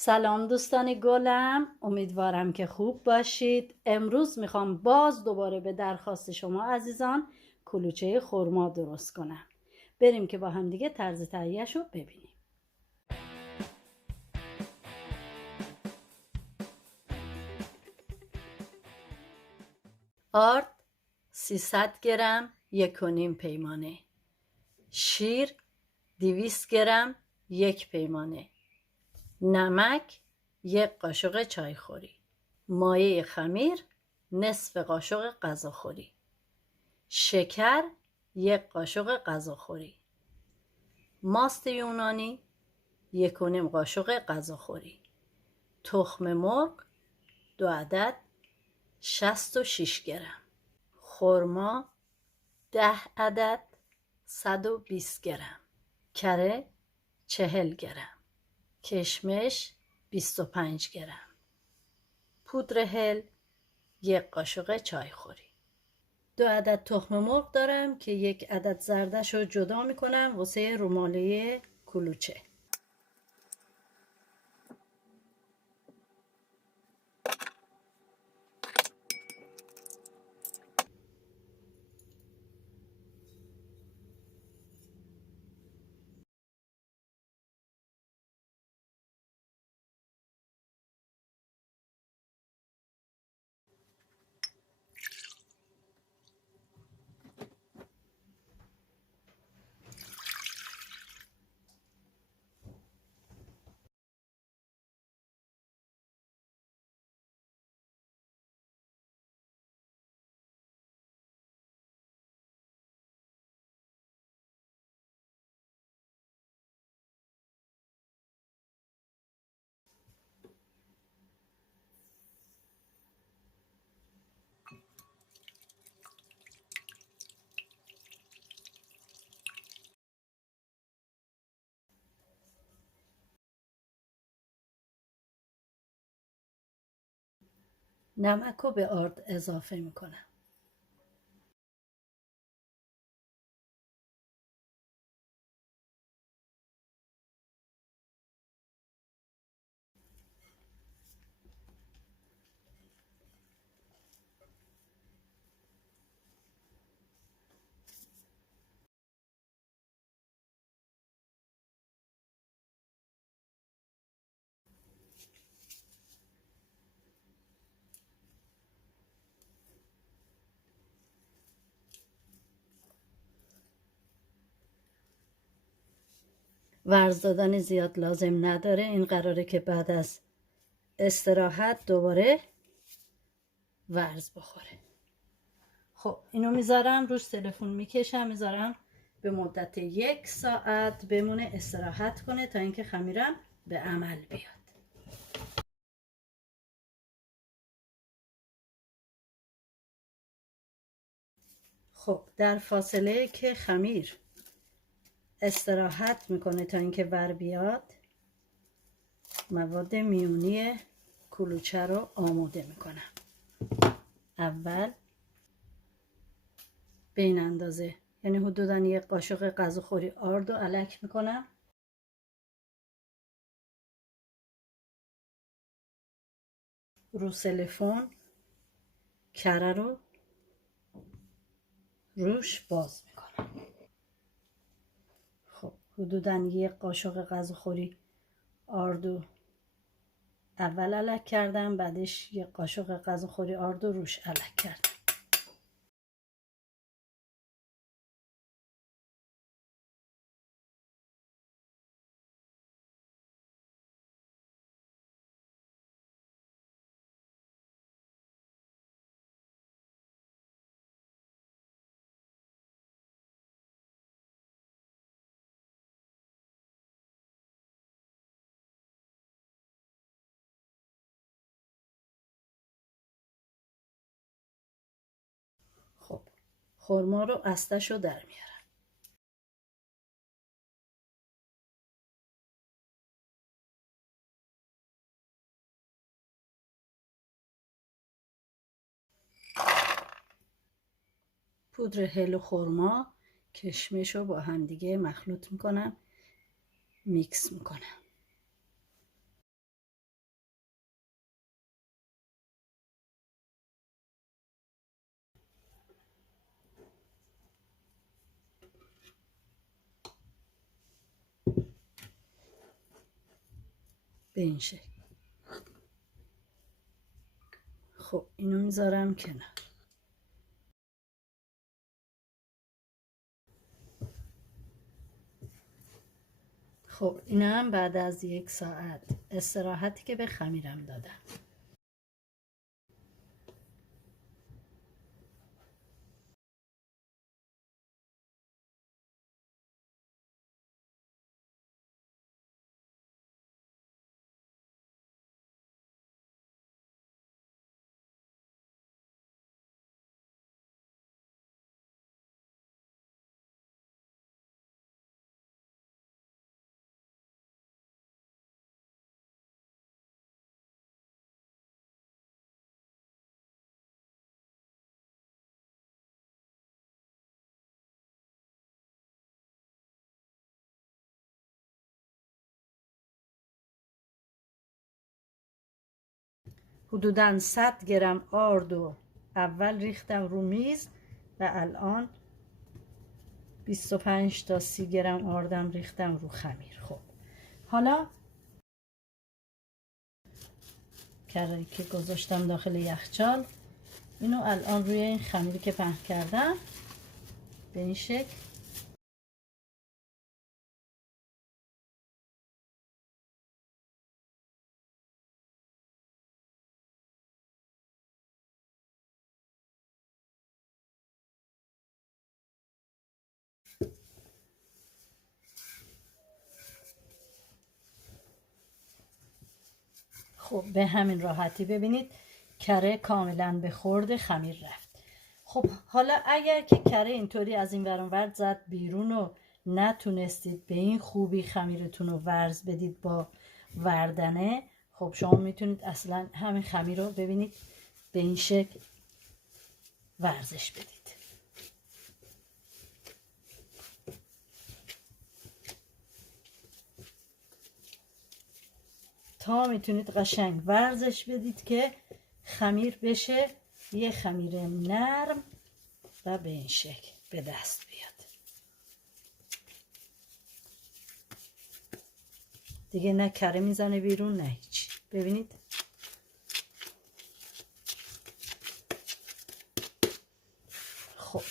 سلام دوستان گلم، امیدوارم که خوب باشید. امروز میخوام باز دوباره به درخواست شما عزیزان کلوچه خرما درست کنم. بریم که با هم دیگه طرز تهیه‌اش رو ببینیم. آرد 300 گرم 1.5 پیمانه، شیر 200 گرم 1 پیمانه، نمک 1 قاشق چایخوری، مایه خمیر نصف قاشق غذاخوری، شکر 1 قاشق غذاخوری، ماست یونانی 1.5 قاشق غذاخوری، تخم مرغ 2 عدد 66 گرم، خرما 10 عدد 120 گرم، کره 40 گرم، کشمش 25 گرم، پودر هل 1 قاشق چایخوری. 2 عدد تخم مرغ دارم که 1 عدد زردش رو جدا میکنم واسه روماله کلوچه. نمک رو به آرد اضافه میکنم. ورز دادن زیاد لازم نداره، این قراره که بعد از استراحت دوباره ورز بخوره. خب اینو میذارم روش، تلفن میکشم میذارم به مدت 1 ساعت بمونه استراحت کنه تا اینکه خمیرم به عمل بیاد. خب در فاصله که خمیر استراحت میکنه تا اینکه ور بیاد، مواد میونی کلوچه رو آماده میکنم. اول به این اندازه، یعنی حدوداً 1 قاشق غذاخوری آرد رو الک میکنم. رو سلفون کره رو روش باز میکنم. خب حدوداً 1 قاشق غذاخوری آردو اول الک کردم، بعدش 1 قاشق غذاخوری آردو روش الک کردم. خب خرما رو استش رو در میارم. پودر هل و خرما کشمش رو با هم دیگه مخلوط میکنم، میکس میکنم. به این شکل. خب اینو میذارم کنار. خب اینم بعد از 1 ساعت استراحتی که به خمیرم دادم. حدوداً 100 گرم آردو اول ریختم رو میز و الان 25 تا 30 گرم آردم ریختم رو خمیر. خب حالا کاری که گذاشتم داخل یخچال اینو الان روی این خمیری که پهن کردم به این شکل خب به همین راحتی ببینید کره کاملا به خورد خمیر رفت. خب حالا اگر که کره اینطوری از این ور اون ور زد بیرون و نتونستید به این خوبی خمیرتون رو ورز بدید با وردنه، خب شما میتونید اصلا همین خمیر رو ببینید به این شکل ورزش بدید. تا میتونید قشنگ ورزش بدید که خمیر بشه یه خمیر نرم و به این شکل به دست بیاد. دیگه نه کره میزنه بیرون نه هیچی. ببینید خب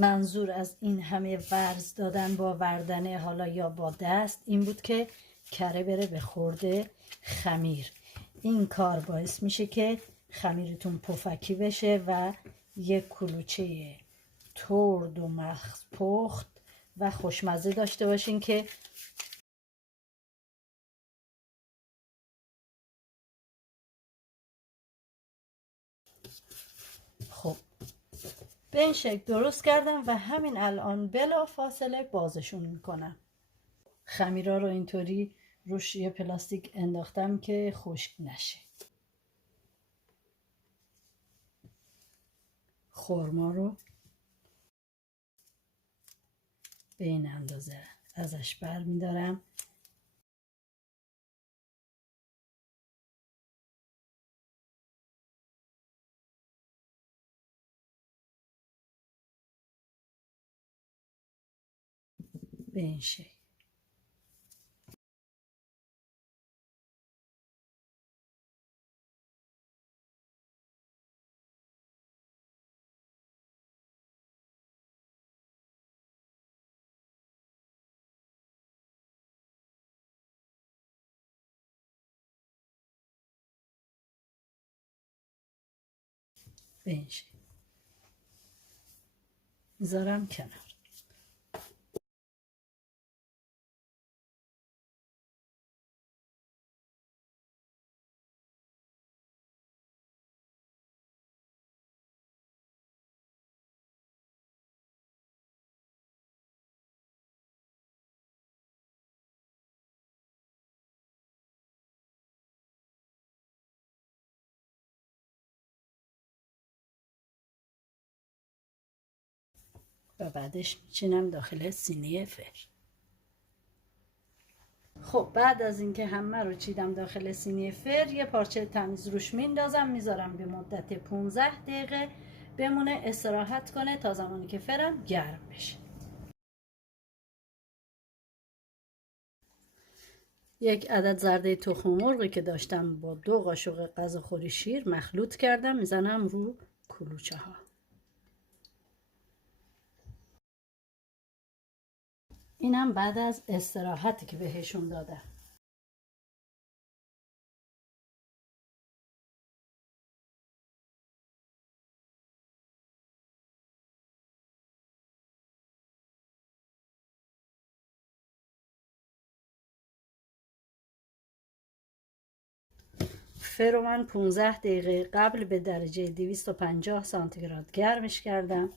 منظور از این همه ورز دادن با وردنه حالا یا با دست این بود که کره بره به خورده خمیر. این کار باعث میشه که خمیرتون پفکی بشه و یک کلوچه ترد و مغز پخت و خوشمزه داشته باشین که خب به این شکل درست کردم و همین الان بلا فاصله بازشون میکنم. خمیرا رو اینطوری روش یه پلاستیک انداختم که خشک نشه. خرما رو به این اندازه ازش بر میدارم. به این شکل به این شکل میذارم کنار. و بعدش میچینم داخل سینی فر. خب بعد از اینکه همه رو چیدم داخل سینی فر یه پارچه تمیز روش میندازم میذارم به مدت 15 دقیقه بمونه استراحت کنه تا زمانی که فرم گرم بشه. یک عدد زرده تخم مرغی که داشتم با 2 قاشق غذاخوری شیر مخلوط کردم، میزنم رو کلوچه ها. اینم بعد از استراحتی که بهشون دادم. فرو من 15 دقیقه قبل به درجه 250 سانتیگراد گرمش کردم.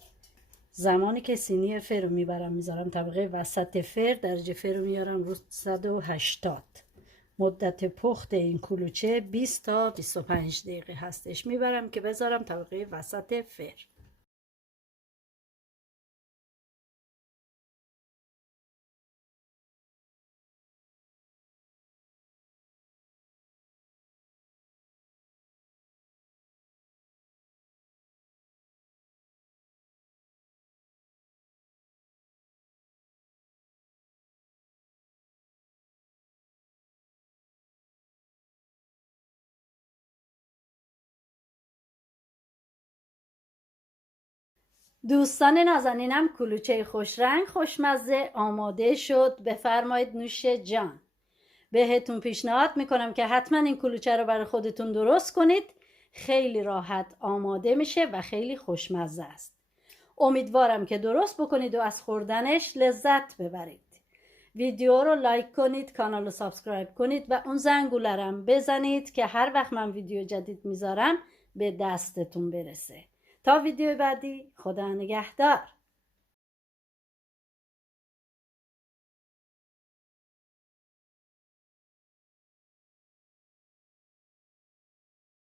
زمانی که سینی فرو میبرم میذارم طبقه وسط فر، درجه فرو میارم رو 180. مدت پخت این کلوچه 20 تا 25 دقیقه هستش. میبرم که بذارم طبقه وسط فر. دوستان نازنینم، کلوچه خوش رنگ خوشمزه آماده شد. بفرمایید نوش جان. بهتون پیشنهاد میکنم که حتما این کلوچه رو برای خودتون درست کنید. خیلی راحت آماده میشه و خیلی خوشمزه است. امیدوارم که درست بکنید و از خوردنش لذت ببرید. ویدیو رو لایک کنید، کانال رو سابسکرایب کنید و اون زنگوله رو بزنید که هر وقت من ویدیو جدید میذارم به دستتون برسه. تا ویدیو بعدی، خدا نگهدار.